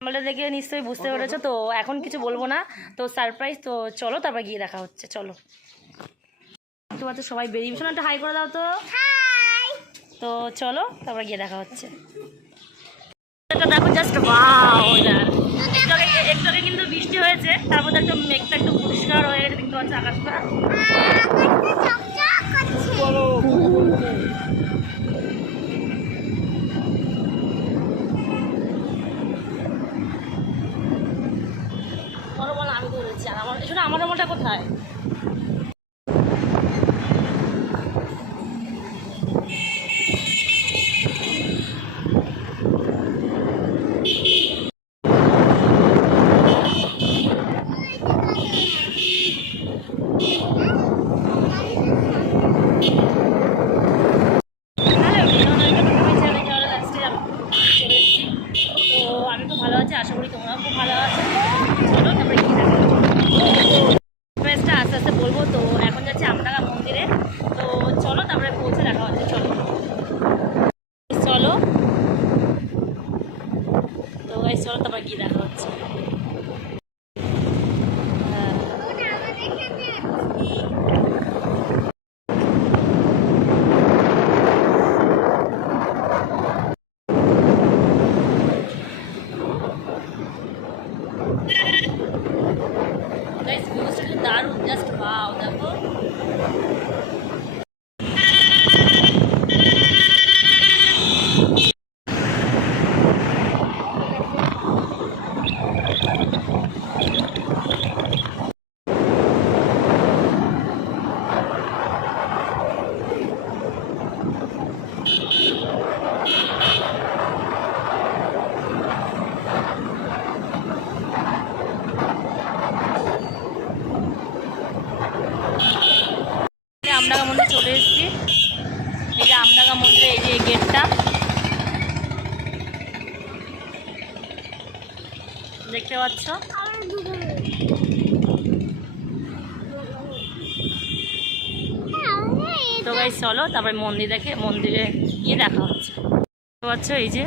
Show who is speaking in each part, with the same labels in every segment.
Speaker 1: আমাদের দেখে নিশ্চয়ই বুঝতে পেরেছ। তো এখন কিছু বলব না। তো সারপ্রাইজ তো চলো তারপর গিয়ে দেখা হচ্ছে। চলো। তোমার তো সবাই বেরিয়ে শোনো একটা হাই করে দাও তো। তো চলো তারপর গিয়ে দেখা হচ্ছে। দেখো জাস্ট ওয়াও একটু আগে একটু কিন্তু বৃষ্টি হয়েছে। তারপর একটু মেঘটা একটু পরিষ্কার হয়ে গেছে দেখতে পাচ্ছি আকাশটা বড় বল আমি ধরেছি আর আমার শোনো আমার রুমালটা কোথায় হ্যালো বিনোদনকে প্রথমে চ্যানেলে যাওয়ার লাস্টে চলে এসেছি তো আমি খুব ভালো আছি আশা করি খুব ভালো আছো। চলো তারপরে কি আস্তে আস্তে বলব তো এখন যাচ্ছি আমডাঙ্গা মন্দিরে তো চলো তারপরে পৌঁছে দেখা হচ্ছে চলো চলো তো গাইস চলো তারপরে গিয়ে দেখা হচ্ছে হ্যাঁ গাইস ভিউজটা কিন্তু দারুণ জাস্ট ওয়াও দেখো এই আমডাঙ্গা মন্দির চলে এসেছি এই যে আমডাঙ্গা মন্দিরে এই যে এই গেটটা দেখতে পাচ্ছ তো গাই চলো তারপরে মন্দির দেখে মন্দিরে গিয়ে দেখা হচ্ছে। দেখতে পাচ্ছ এই যে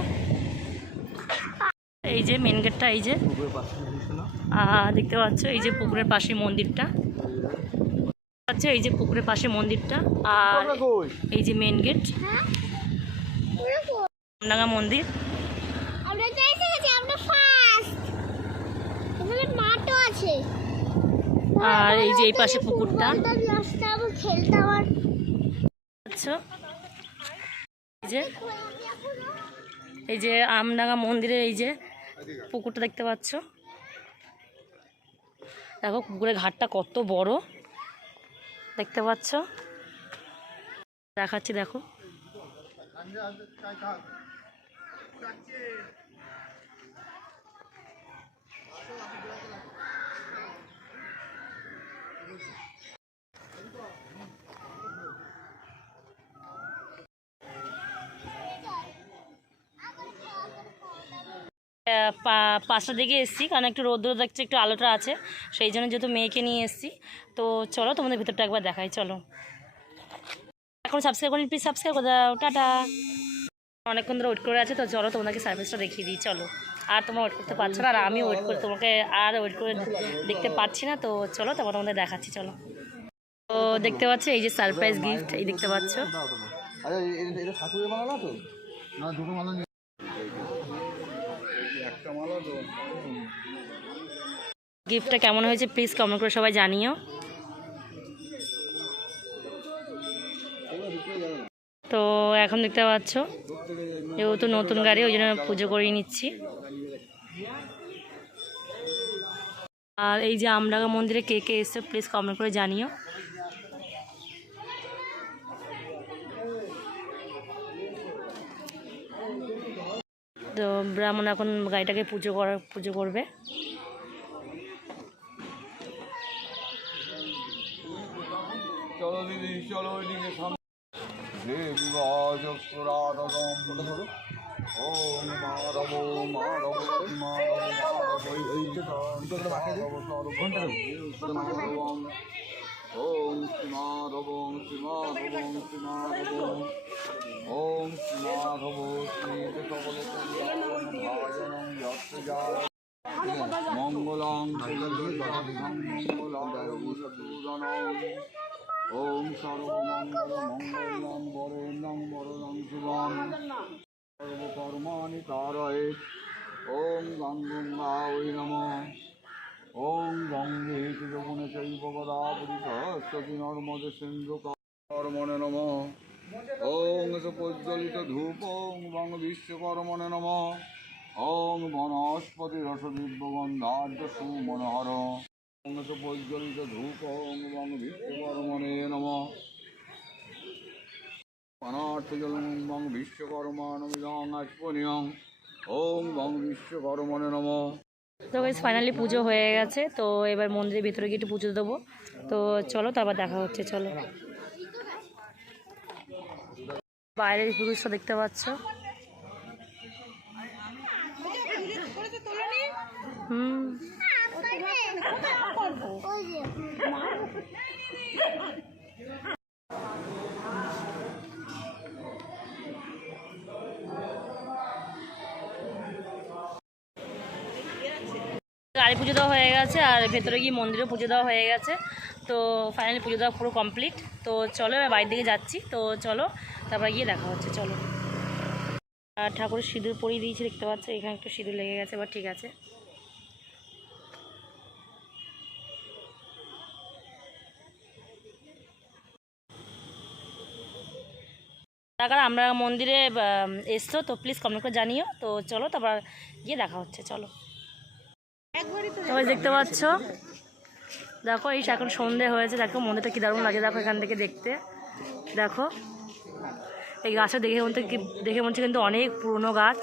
Speaker 1: এই যে মেন গেটটা এই যে। দেখতে পাচ্ছ এই যে পুকুরের পাশে মন্দিরটা। আচ্ছা এই যে পুকুরের পাশে মন্দিরটা আর এই যে মেন গেট রামডাঙ্গা মন্দির। আর এই যে এই পাশে পুকুরটা। এই যে এই যে আমডাঙ্গা মন্দিরে এই যে পুকুরটা দেখতে পাচ্ছ। দেখো, পুকুরের ঘাটটা কত বড়। দেখতে পাচ্ছ? দেখাচ্ছি, দেখো। পাঁচটার দিকে এসেছি, কারণ একটু রোদ্র দেখছে একটু আলোটা আছে। সেই জন্য যেহেতু মেয়েকে নিয়ে এসেছি। তো চলো, তোমাদের ভিতরটা একবার দেখাই, চলো। এখন সাবস্ক্রাইব করেন প্লিজ সাবস্ক্রাইব করে দাও, টাটা। অনেকক্ষণ ধরে ওয়েট করে আছে, তো চলো, তোমাদেরকে সার্ভিসটা দেখিয়ে দিই, চলো। আর তোমরা ওয়েট করতে পারছ না, আর আমি ওয়েট করে, তোমাকে আর ওয়েট করে দেখতে পাচ্ছি না, তো চলো, তারপর তোমাদের দেখাচ্ছি, চলো। তো দেখতে পাচ্ছ, এই যে সারপ্রাইজ গিফট এই দেখতে পাচ্ছ।
Speaker 2: আরে এটা ঠাকুরের তো? না, দুটো মালা
Speaker 1: গিফটটা কেমন হয়েছে প্লিজ কমেন্ট করে সবাই জানিও। তো এখন দেখতে পাচ্ছ যেহেতু নতুন গাড়ি, ওই জন্য পুজো করিয়ে নিচ্ছি। আর এই যে আমডাঙ্গা মন্দিরে কে কে এসছে প্লিজ কমেন্ট করে জানিও। তো ব্রাহ্মণ এখন গাড়িটাকে পুজো করার পুজো করবে।
Speaker 2: চলো বিবাহ পুরাতনম। ওম ওম শ্রীমাধব মঙ্গলং মঙ্গলাং ওম সর্বমঙ্গল মঙ্গলং বরেণ্যং বরদং শিবং সর্বকর্মাণি কারয়ে ওম গঙ্গায় নমঃ। ওম গঙ্গে যমুনে চৈব গদাবরী সরস্বতী নর্মদে সিন্ধু কর্মণে নম। ওং সুপ্রজ্বলিত ধূপং বং বিশ্বকর্মণে নম। ওং বনস্পতি রসদিব্যগন্ধার্য সুমনোহর ওং ধূপ ধূপং বং বিশ্বকর্মণে নম। বং বিশ্বকর্মাণমিদং আস্পনিয়ং ওং বং বিশ্বকর্মণে নমঃ।
Speaker 1: তো গাইজ ফাইনালি পুজো হয়ে গেছে, তো এবার মন্দিরের ভিতরে গিয়ে একটু পুজো দেবো। তো চলো, তারপর দেখা হচ্ছে, চলো। বাইরের পুরুষটা দেখতে পাচ্ছ। হুম। গাড়ি পুজো দেওয়া হয়ে গেছে আর ভেতরে গিয়ে মন্দিরেও পুজো দেওয়া হয়ে গেছে। তো ফাইনালি পুজো দেওয়া পুরো কমপ্লিট তো চলো এবার বাড়ির দিকে যাচ্ছি। তো চলো, তারপর গিয়ে দেখা হচ্ছে, চলো। আর ঠাকুরের সিঁদুর পরিয়ে দিয়েছি, দেখতে পাচ্ছ? এখানে একটু সিঁদুর লেগে গেছে, এবার ঠিক আছে। তারপর আমরা মন্দিরে এসছো, তো প্লিজ কমেন্ট করে জানিও। তো চলো, তারপর গিয়ে দেখা হচ্ছে, চলো। সবাই দেখতে পাচ্ছ? দেখো, এই এখন সন্ধে হয়েছে। দেখো মন্দিরটা কি দারুণ লাগে। দেখো, এখান থেকে দেখতে। দেখো, এই গাছটা দেখে মনে দেখে মনে হচ্ছে কিন্তু অনেক পুরনো গাছ।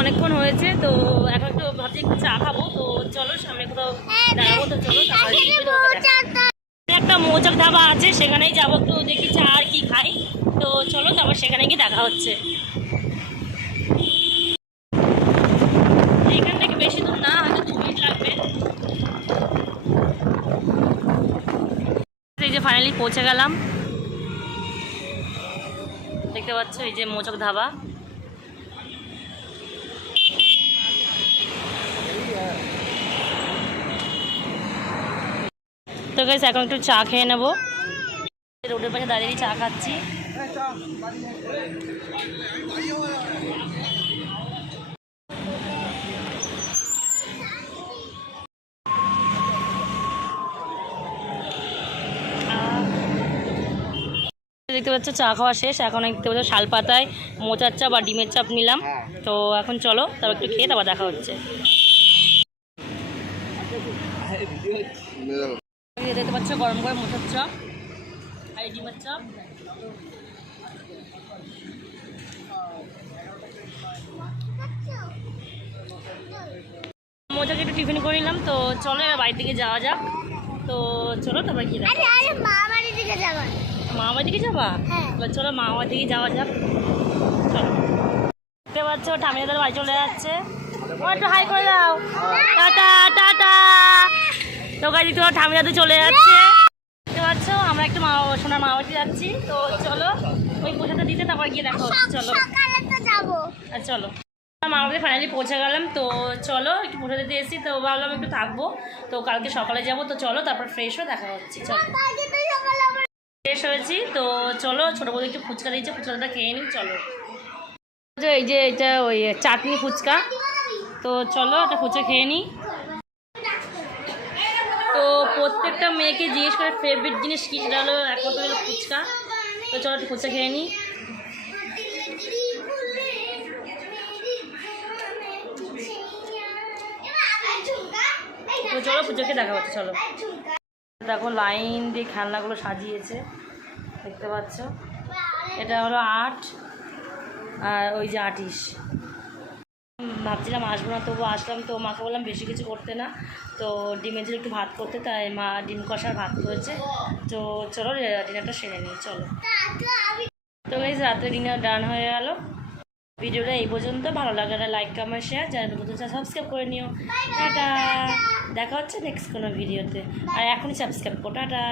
Speaker 1: অনেকক্ষণ হয়েছে, তো এখন একটু ভাবছি একটু চা খাব, তো চলো সামনে কোথাও দাঁড়াবো, তো চলো। একটা মৌচাক ধাবা আছে, সেখানেই যাব একটু দেখি চা আর কি খাই। তো চলো তারপর সেখানে গিয়ে দেখা হচ্ছে এখান থেকে বেশি দূর না হয়তো দু মিনিট লাগবে এই যে ফাইনালি পৌঁছে গেলাম। দেখতে পাচ্ছ এই যে মোচক ধাবা। তো গাইস এখন একটু চা খেয়ে নেব। রোডের পাশে দাঁড়িয়ে চা খাচ্ছি। দেখতে পাচ্ছ, চা খাওয়া শেষ। এখন দেখতে পাচ্ছ, শাল পাতায় মোচার চাপ বা ডিমের চাপ নিলাম। তো এখন চলো, তারপর একটু খেয়ে তারপর দেখা হচ্ছে। দেখতে পাচ্ছ, গরম গরম মোচার চপ আর ডিমের চপ। মোচাকে একটু টিফিন করে নিলাম, তো চলো এবার বাড়ির দিকে যাওয়া যাক। তো চলো, তারপর গিয়ে
Speaker 3: আরে আরে মা বাড়ি দিকে যাবা।
Speaker 1: মা বাড়ি দিকে যাবা?
Speaker 3: হ্যাঁ।
Speaker 1: এবার চলো মা বাড়ি দিকে যাওয়া যাক। চলো। দেখতে পাচ্ছ ঠামিদাদের বাড়ি চলে যাচ্ছে। ও একটু হাই করে দাও। Tata tata. তো গাড়ি দেখতে পাচ্ছ ঠামিদাদু চলে যাচ্ছে। দেখতে পাচ্ছ আমরা একটু মা সোনার মা যাচ্ছি। তো চলো ওই পোশাকটা দিতে তারপর গিয়ে দেখা। হচ্ছে চলো। আর চলো। মা ফাইনালি পৌঁছে গেলাম। তো চলো একটু পোশাক দিতে এসেছি। তো ভাবলাম একটু থাকব। তো কালকে সকালে যাব। তো চলো তারপর ফ্রেশ হয়ে দেখা হচ্ছে। চলো। ফ্রেশ হয়েছি। তো চলো ছোটো বৌদি একটু ফুচকা দিয়েছে ফুচকাটা খেয়ে নিই চলো। যে এই যে এটা ওই চাটনি ফুচকা। তো চলো একটা ফুচকা খেয়ে নিই। তো প্রত্যেকটা মেয়েকে জিজ্ঞেস করে ফেভারিট জিনিস কী সেটা হলো একমাত্র হলো ফুচকা। তো চলো একটু ফুচকা খেয়ে নিই। তো চলো পুজোকে দেখা হচ্ছে চলো। দেখো লাইন দিয়ে খেলনাগুলো সাজিয়েছে, দেখতে পাচ্ছ? এটা হলো আট আর ওই যে আটিশ ভাবছিলাম আসব না তবু আসলাম, তো মাকে বললাম বেশি কিছু করতে না। তো ডিমের জন্য একটু ভাত করতে, তাই মা ডিম কষার ভাত করেছে। তো চলো ডিনারটা সেরে নিই, চলো। তো গাইজ রাত্রে ডিনার ডান হয়ে গেল। ভিডিওটা এই পর্যন্ত, ভালো লাগলে লাইক কমেন্ট শেয়ার যারা নতুন সাবস্ক্রাইব করে নিও। টাটা! দেখা হচ্ছে নেক্সট কোনো ভিডিওতে আর এখনই সাবস্ক্রাইব করো টাটা।